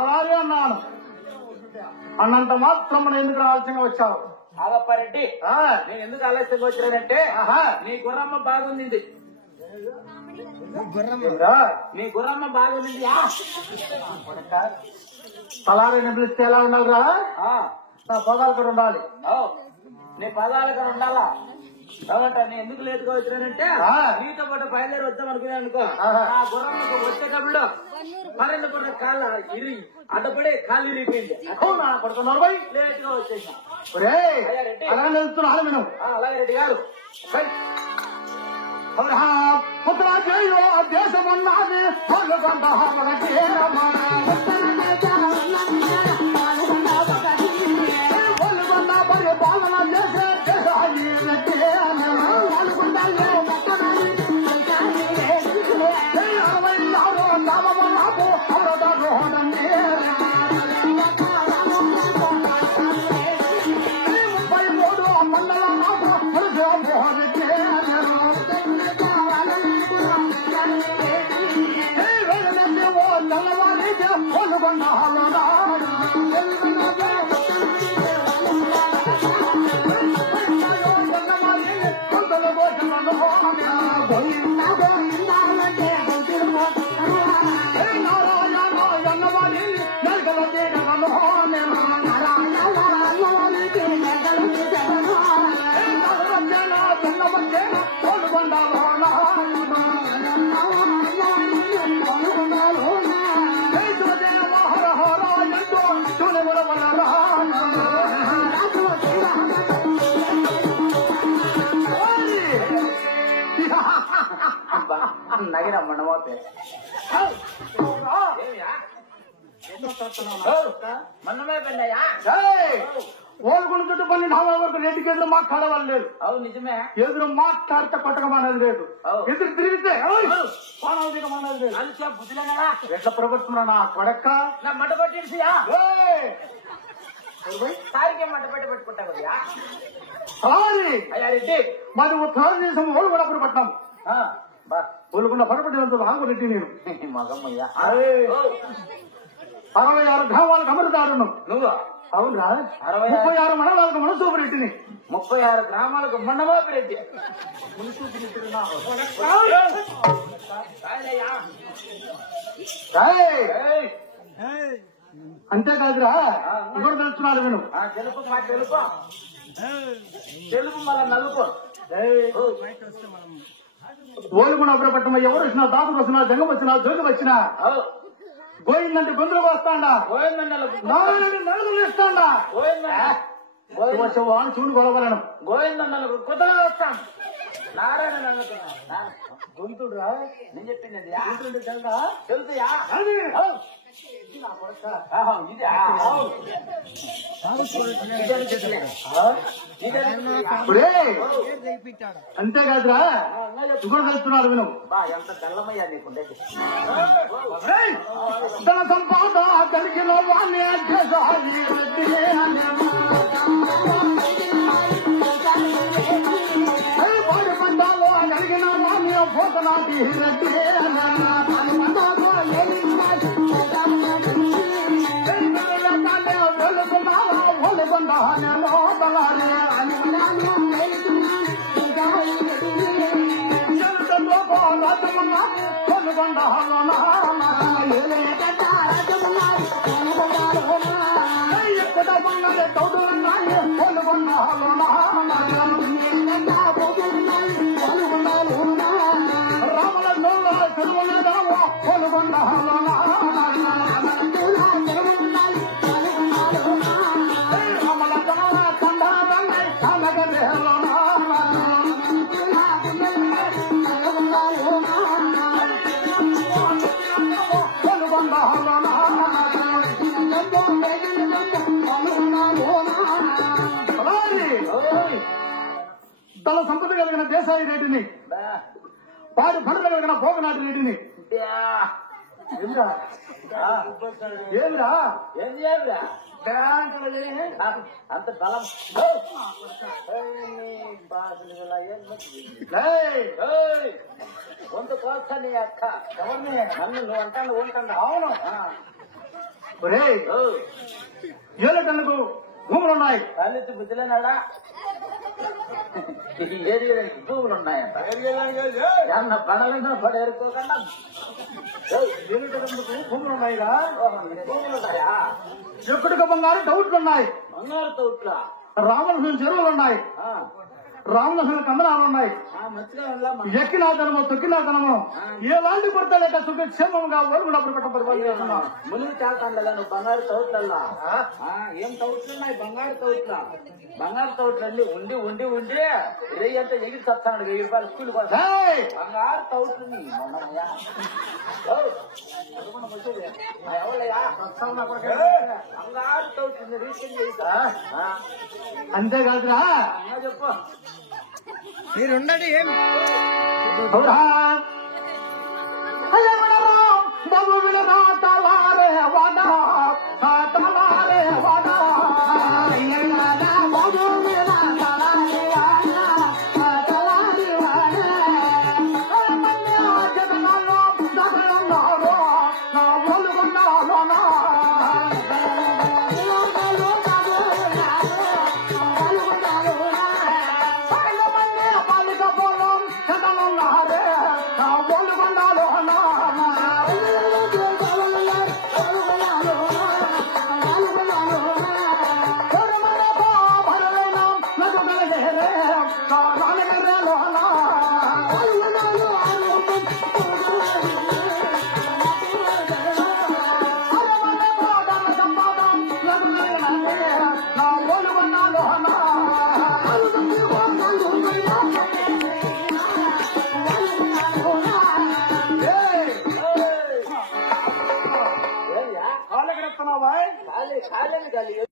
అలాగే అన్నాను. అన్నంత మాత్రం మనం ఎందుకు ఆలస్యంగా వచ్చావు? ఆగప్పారెడ్డి, నేను ఎందుకు ఆలస్యంగా వచ్చానంటే నీ గుర్రమ్మ బాగుంది. నీ గుర్రమ్మ బాగుంది. అలాగే పిలిస్తే ఎలా ఉండాలిరా? నా పదాలు కూడా ఉండాలి. నీ పదాలు కూడా ఉండాలా? కాబట్టి నేను ఎందుకు లేటుగా వచ్చానంటే నీతో పాటు బయలుదేరి వచ్చాం అనుకున్నాను అనుకో. ఆ గుర్రమ్మకు వచ్చే కబుల్లో 12 కొన్న కాళ్ళ అడ్డపడి కాళ్ళు ఇరిగిపోయింది. లేటుగా వచ్చేసా. అలాగే వెళ్తున్నాను నేను. అలాగే రెడ్డి గారు పుత్రాజయో దేశమున్నది పాలన నగిన మండమోతే మండమే పెళ్ళయ్యా. ఓల్గుల చుట్టూ 12 వరకు రెడ్డికి ఎదురు మాట్లాడవాలి లేదు. అవును నిజమే. ఎదురు మాట్లాడితే పట్టకమనేది లేదు. ఎదురు తిరిగితే పానవదికమనేది లేదు. అలిసా బుద్ధిలేనా? ఎట్లా ప్రవర్తన నా కొడక్క? నా మంట పట్టేసియా సారికి మంట పెట్టి పెట్టుకుంటా కొద్దిగా. అయ్యా రెడ్డి, మాది ఉత్తరదేశం ఓల్గొడపురు పట్నం. ఓల్గొండ పరపటి రాంగు రెడ్డి నేను. మగమ్మయ్యా 66 గ్రామాలకు అమరుదారును. నువ్వు? అవునా? 36 మండలాలకు మనసూపు రెడ్డిని. 36 గ్రామాలకు మండమాపు రెడ్డి. అంతేకాదురా ఇప్పుడు తెలుస్తున్నారు విను. తెలుపు మా తెలుపు తెలుపు మళ్ళా నలుపు. ఓలుగుణ అబ్రపట్నం ఎవరు వచ్చినా దాపు వచ్చినా జంగం వచ్చినా జోగి వచ్చినా గోయిందంటే గొంతులకు వస్తాడా? నలుగులు ఇస్తాడా? వాడు చూడు గొడవలను గోవిందన్నలకు కొత్తగా వస్తాం. నారాయణ నన్నుకున్నా గొంతుడురా నేను చెప్పింది తెలుసా? తెలుసుయా? అంతేకాదురా ఇప్పుడు తెలుస్తున్నారు విను. ఎంత తెల్లమయ్యా నీకుండే తన సంపాద కలిగిన వాణ్ణి పాడి పండాలో కలిగిన వాణ్ణి పోతనాటి రెడ్డి వెలుగున్నావా ఒలుగుండా లోపలానే తన సంపద కలిగిన దేశాయి రెడ్డిని, పాడి పండుగ కలిగిన భోగనాటి రెడ్డిని. ఏమిరా అంత బలం వంతు కోస్తా నీ అక్క ఎవరిని నన్ను నువ్వు అంటాను ఉంటాను అవును ఒరే 7 టన్నులకు భూములు ఉన్నాయి. కాళ్ళెత్తి బుద్ధిలేనాడా ఏరియానికి భూములు ఉన్నాయంట ఏమన్నా పడలైనా పడేరుకోకుండా 7 టన్నులకు భూములు ఉన్నాయిరా. భూములు ఉన్నాయా ఎక్కడికి బంగారు డౌట్లు ఉన్నాయి. బంగారు తోట్లా రామలక్ష్మణ చెరువులు ఉన్నాయి. రామలక్ష్మణ కందనాలు ఉన్నాయి. మంచిగా వెళ్ళామా ఎక్కినాదనము తొక్కినాదనము ఎలాంటి కొడతలేక సుఖక్షేమంగా ఓరుగునప్పుడు పెట్ట పరిపాలన మునిగి తేల్తాను లేదా నువ్వు బంగారు తోట్లల్లా ఏం తోట్లు ఉన్నాయి బంగారు తోట్ల బంగారు తోట్లండి ఉండి ఉండి ఉండి రేయి అంటే ఎగిరి చస్తాడు 1000 రూపాయలు స్కూల్ బంగారు తోట్లు బంగారు తోట్లు రీసెంట్ చేస్తా అంతేకాదురా చెప్పు మీరుండండి ఏం బాబు వినరా తలారే వాడా తలారే వాడా బాబు వినరా తలారే వాడా తలారే వాడా జగన్నాలో జగన్నాలో నా బోలుగన్నాలో నా ఖాళీ ఖాళీ